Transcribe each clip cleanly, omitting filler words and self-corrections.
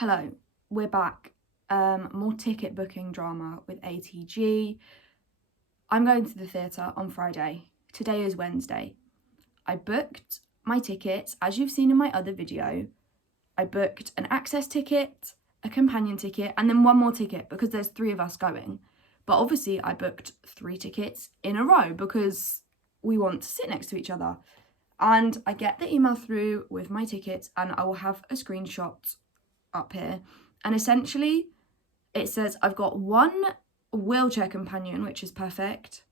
Hello, we're back. More ticket booking drama with ATG. I'm going to the theatre on Friday. Today is Wednesday. I booked my tickets, as you've seen in my other video. I booked an access ticket, a companion ticket, and then one more ticket because there's 3 of us going. But obviously I booked 3 tickets in a row because we want to sit next to each other. And I get the email through with my tickets and I will have a screenshot up here. And essentially it says I've got 1 wheelchair companion, which is perfect,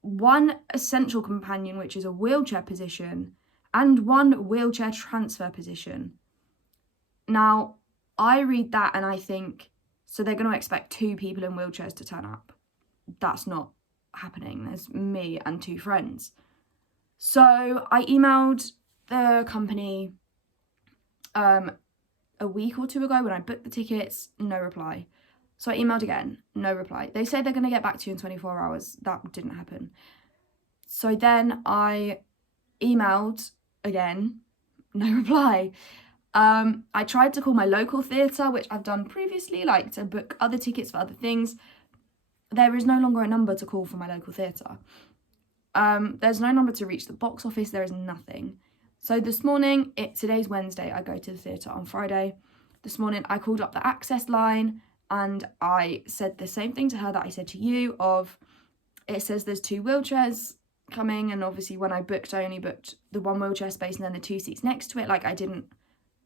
1 essential companion, which is a wheelchair position, and 1 wheelchair transfer position. Now, I read that and I think, so they're going to expect 2 people in wheelchairs to turn up. That's not happening. There's me and 2 friends. So I emailed the company a week or 2 ago when I booked the tickets, no reply. So I emailed again, no reply. They said they're going to get back to you in 24 hours. That didn't happen. So then I emailed again, no reply. I tried to call my local theatre, which I've done previously, like to book other tickets for other things. There is no longer a number to call for my local theatre. There's no number to reach the box office. There is nothing. So this morning, today's Wednesday, I go to the theatre on Friday. This morning, I called up the access line and I said the same thing to her that I said to you of, it says there's 2 wheelchairs coming, and obviously when I booked, I only booked the 1 wheelchair space and then the 2 seats next to it. Like, I didn't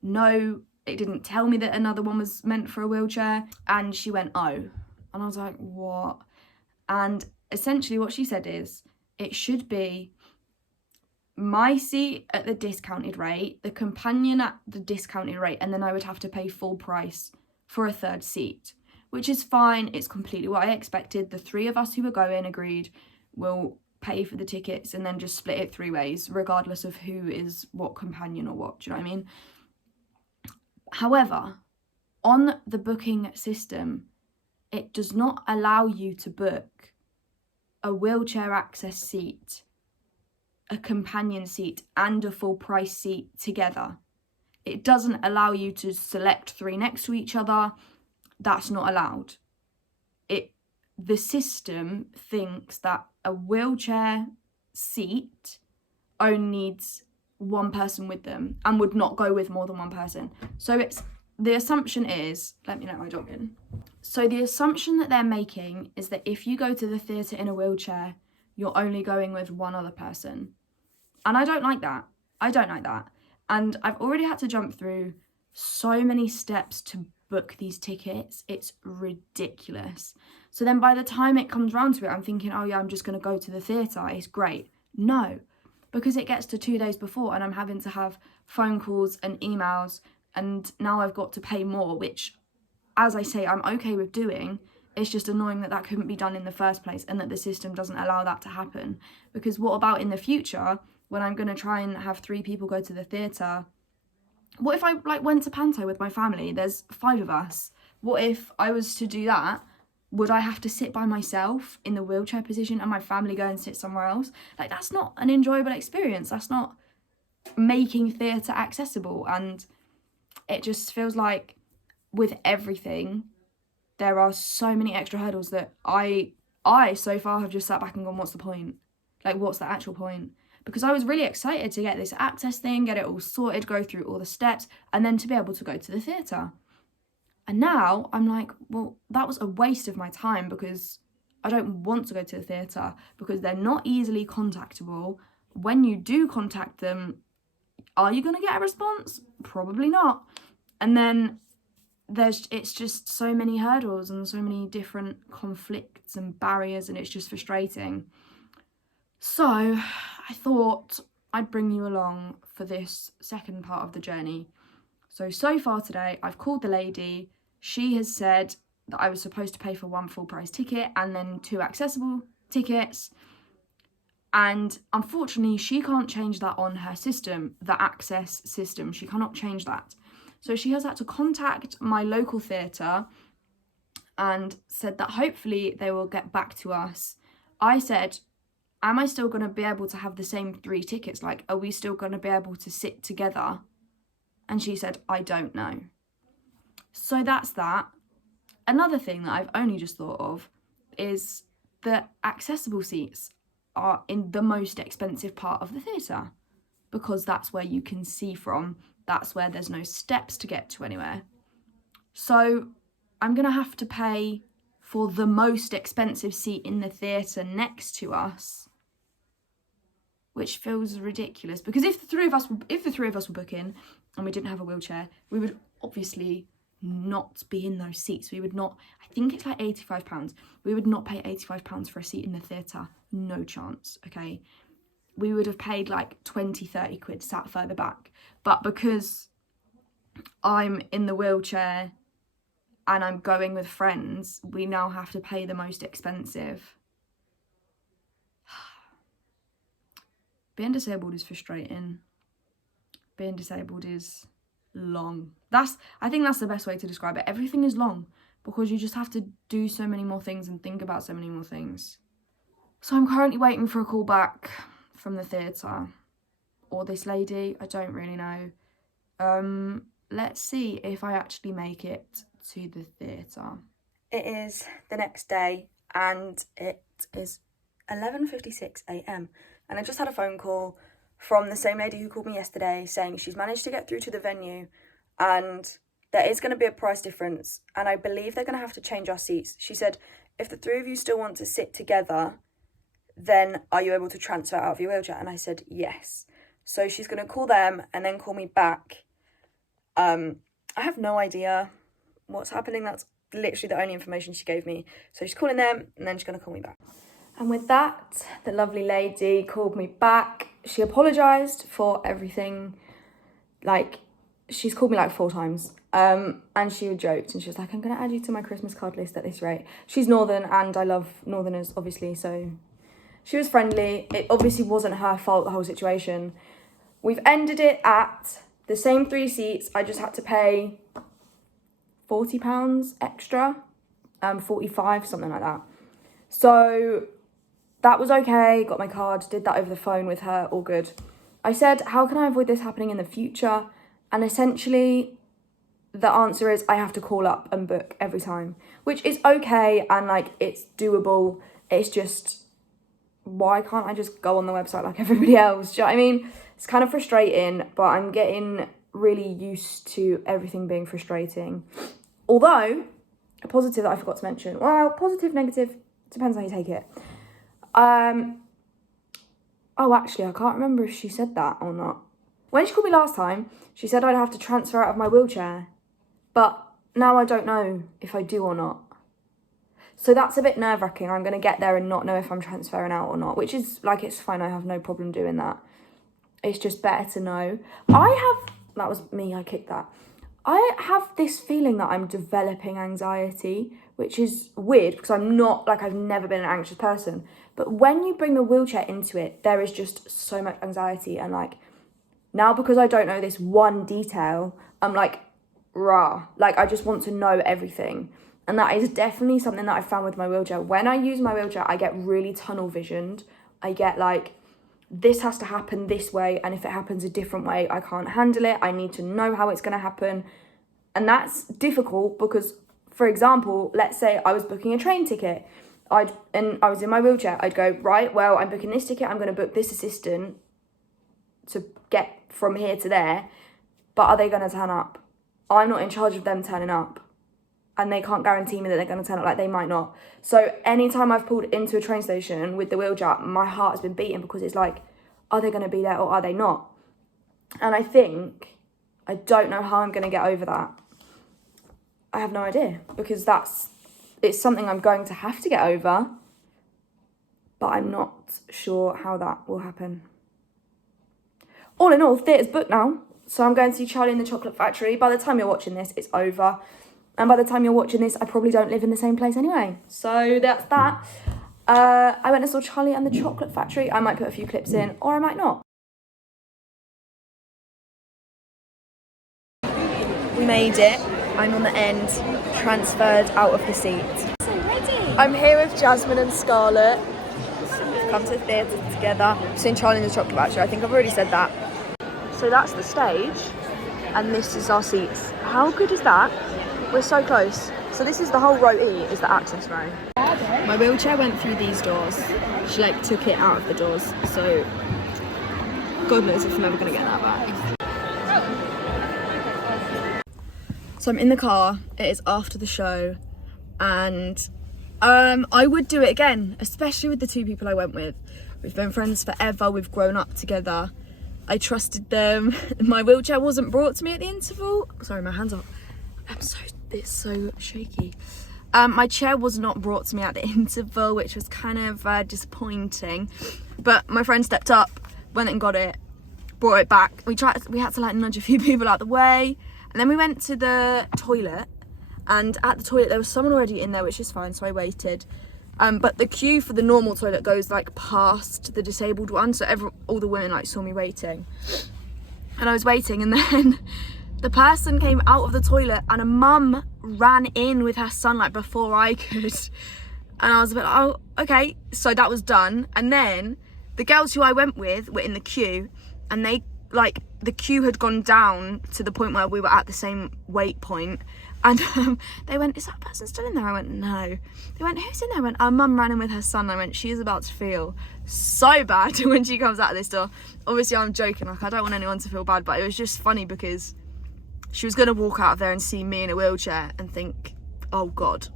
know, it didn't tell me that another one was meant for a wheelchair. And she went, oh. And I was like, what? And essentially what she said is, it should be my seat at the discounted rate, the companion at the discounted rate, and then I would have to pay full price for a 3rd seat, which is fine. It's completely what I expected. The 3 of us who were going agreed we'll pay for the tickets and then just split it 3 ways, regardless of who is what companion or what. Do you know what I mean? However, on the booking system, it does not allow you to book a wheelchair access seat, a companion seat, and a full price seat together. It doesn't allow you to select 3 next to each other. That's not allowed. The system thinks that a wheelchair seat only needs 1 person with them and would not go with more than 1 person. So the assumption is, let me let my dog in. So the assumption that they're making is that if you go to the theatre in a wheelchair, you're only going with 1 other person. And I don't like that. I don't like that. And I've already had to jump through so many steps to book these tickets. It's ridiculous. So then by the time it comes round to it, I'm thinking, oh yeah, I'm just going to go to the theatre. It's great. No, because it gets to 2 days before and I'm having to have phone calls and emails, and now I've got to pay more, which, as I say, I'm okay with doing. It's just annoying that that couldn't be done in the first place and that the system doesn't allow that to happen. Because what about in the future when I'm going to try and have 3 people go to the theatre? What if I went to Panto with my family? There's 5 of us. What if I was to do that? Would I have to sit by myself in the wheelchair position and my family go and sit somewhere else? Like, that's not an enjoyable experience. That's not making theatre accessible. And it just feels like with everything, there are so many extra hurdles that I so far have just sat back and gone, what's the point? Like, what's the actual point? Because I was really excited to get this access thing, get it all sorted, go through all the steps, and then to be able to go to the theatre. And now I'm like, well, that was a waste of my time because I don't want to go to the theatre because they're not easily contactable. When you do contact them, are you going to get a response? Probably not. And then it's just so many hurdles and so many different conflicts and barriers, and it's just frustrating. So I thought I'd bring you along for this second part of the journey. So far today, I've called the lady. She has said that I was supposed to pay for 1 full price ticket and then 2 accessible tickets. And unfortunately, she can't change that on her system, the access system. She cannot change that. So she has had to contact my local theatre and said that hopefully they will get back to us. I said, am I still going to be able to have the same 3 tickets? Like, are we still going to be able to sit together? And she said, I don't know. So that's that. Another thing that I've only just thought of is that accessible seats are in the most expensive part of the theatre, because that's where you can see from, that's where there's no steps to get to anywhere. So I'm going to have to pay for the most expensive seat in the theatre next to us, which feels ridiculous, because if the three of us were booking and we didn't have a wheelchair, we would obviously not be in those seats. We would not, I think it's like £85. We would not pay £85 for a seat in the theatre. No chance, okay? We would have paid like 20-30 quid sat further back. But because I'm in the wheelchair and I'm going with friends, we now have to pay the most expensive. Being disabled is frustrating. Being disabled is long. I think that's the best way to describe it. Everything is long because you just have to do so many more things and think about so many more things. So I'm currently waiting for a call back from the theatre or this lady. I don't really know. Let's see if I actually make it to the theatre. It is the next day and it is 11:56 a.m. and I just had a phone call from the same lady who called me yesterday saying she's managed to get through to the venue and there is going to be a price difference and I believe they're going to have to change our seats. She said, if the three of you still want to sit together, then are you able to transfer out of your wheelchair? And I said, yes. So she's going to call them and then call me back. I have no idea what's happening. That's literally the only information she gave me. So she's calling them and then she's going to call me back. And with that, the lovely lady called me back. She apologised for everything. Like, she's called me like 4 times. And she joked and she was like, I'm going to add you to my Christmas card list at this rate. She's Northern and I love Northerners, obviously. So she was friendly. It obviously wasn't her fault, the whole situation. We've ended it at the same 3 seats. I just had to pay £40 extra, 45, something like that. So that was okay, got my card, did that over the phone with her, all good. I said, how can I avoid this happening in the future? And essentially, the answer is I have to call up and book every time, which is okay and like it's doable. It's just, why can't I just go on the website like everybody else? Do you know what I mean? It's kind of frustrating, but I'm getting really used to everything being frustrating. Although, a positive that I forgot to mention, well, positive, negative, depends how you take it. Oh, actually, I can't remember if she said that or not. When she called me last time, she said I'd have to transfer out of my wheelchair. But now I don't know if I do or not. So that's a bit nerve-wracking. I'm going to get there and not know if I'm transferring out or not, which is, like, it's fine. I have no problem doing that. It's just better to know. That was me, I kicked that. I have this feeling that I'm developing anxiety, which is weird because I'm not, like, I've never been an anxious person. But when you bring the wheelchair into it, there is just so much anxiety. And, like, now because I don't know this one detail, I'm like, rah. Like, I just want to know everything. And that is definitely something that I found with my wheelchair. When I use my wheelchair, I get really tunnel visioned. I get, like, this has to happen this way, and if it happens a different way, I can't handle it. I need to know how it's going to happen. And that's difficult because, for example, let's say I was booking a train ticket and I was in my wheelchair. I'd go, right, well, I'm booking this ticket. I'm going to book this assistant to get from here to there. But are they going to turn up? I'm not in charge of them turning up. And they can't guarantee me that they're going to turn up, like they might not. So anytime I've pulled into a train station with the wheelchair, my heart has been beating because it's like, are they going to be there or are they not? And I don't know how I'm going to get over that. I have no idea because it's something I'm going to have to get over, but I'm not sure how that will happen. All in all, theatre's booked now. So I'm going to see Charlie and the Chocolate Factory. By the time you're watching this, it's over. And by the time you're watching this, I probably don't live in the same place anyway. So that's that. I went and saw Charlie and the Chocolate Factory. I might put a few clips in, or I might not. We made it. I'm on the end, transferred out of the seat. So ready. I'm here with Jasmine and Scarlett. We've come to the theatre together. Seen Charlie and the Chocolate Factory. I think I've already said that. So that's the stage, and this is our seats. How good is that? we're so close. So this is the whole row E, is the access row. My wheelchair went through these doors. She like took it out of the doors. So God knows if I'm ever gonna get that back. So I'm in the car, it is after the show, and I would do it again, especially with the two people I went with. We've been friends forever, we've grown up together. I trusted them. My wheelchair wasn't brought to me at the interval. Sorry, my hands are, it's so shaky. My chair was not brought to me at the interval, which was kind of disappointing. But my friend stepped up, went and got it, brought it back. We had to like nudge a few people out the way. And then we went to the toilet, and at the toilet there was someone already in there, which is fine, so I waited. But the queue for the normal toilet goes like past the disabled one, so all the women like saw me waiting. And I was waiting, and then the person came out of the toilet and a mum ran in with her son like before I could. And I was a bit like, oh, okay. So that was done. And then the girls who I went with were in the queue, and they like, the queue had gone down to the point where we were at the same wait point, and they went, is that person still in there? I went, no. They went, who's in there? I went, our mum ran in with her son. I went, she is about to feel so bad when she comes out of this door. Obviously I'm joking, like I don't want anyone to feel bad, but it was just funny because she was going to walk out of there and see me in a wheelchair and think, oh God,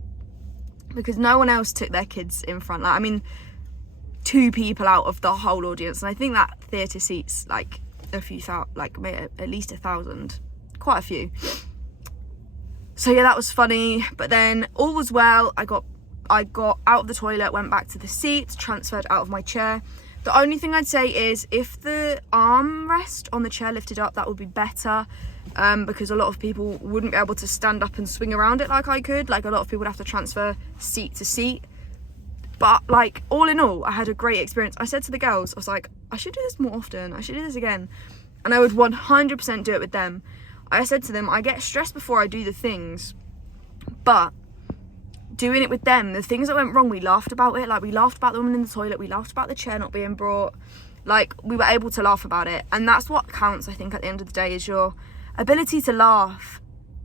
because no one else took their kids in front. Like, I mean, 2 people out of the whole audience, and I think that theatre seats like a few thousand, like at least 1,000, quite a few. So yeah, that was funny. But then all was well. I got out of the toilet, went back to the seat, transferred out of my chair. The only thing I'd say is if the armrest on the chair lifted up, that would be better, because a lot of people wouldn't be able to stand up and swing around it like I could. Like a lot of people would have to transfer seat to seat. But like, all in all, I had a great experience. I said to the girls, I was like, I should do this more often. I should do this again. And I would 100% do it with them. I said to them, I get stressed before I do the things, but doing it with them, the things that went wrong, we laughed about it. Like, we laughed about the woman in the toilet. We laughed about the chair not being brought. Like, we were able to laugh about it. And that's what counts, I think, at the end of the day, is your ability to laugh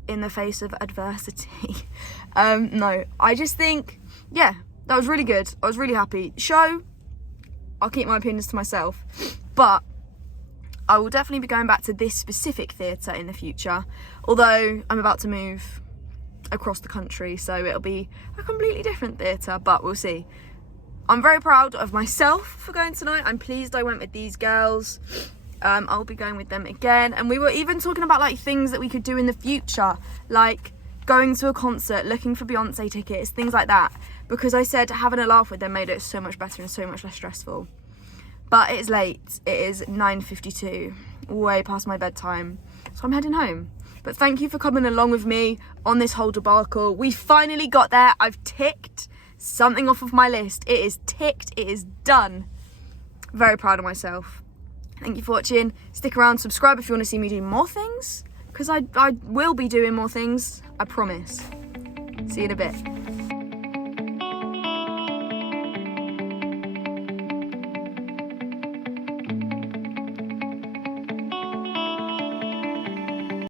in the face of adversity. No, I just think, yeah, that was really good. I was really happy. Show, I'll keep my opinions to myself, but I will definitely be going back to this specific theatre in the future, although I'm about to move across the country, so it'll be a completely different theatre, but we'll see. I'm very proud of myself for going tonight. I'm pleased I went with these girls. I'll be going with them again, and we were even talking about like things that we could do in the future, like going to a concert, looking for Beyonce tickets, things like that, because I said having a laugh with them made it so much better and so much less stressful. But it's late, it is 9:52, way past my bedtime, so I'm heading home. But thank you for coming along with me on this whole debacle. We finally got there. I've ticked something off of my list. It is ticked, it is done. Very proud of myself. Thank you for watching. Stick around, subscribe if you want to see me do more things, because I will be doing more things, I promise. See you in a bit.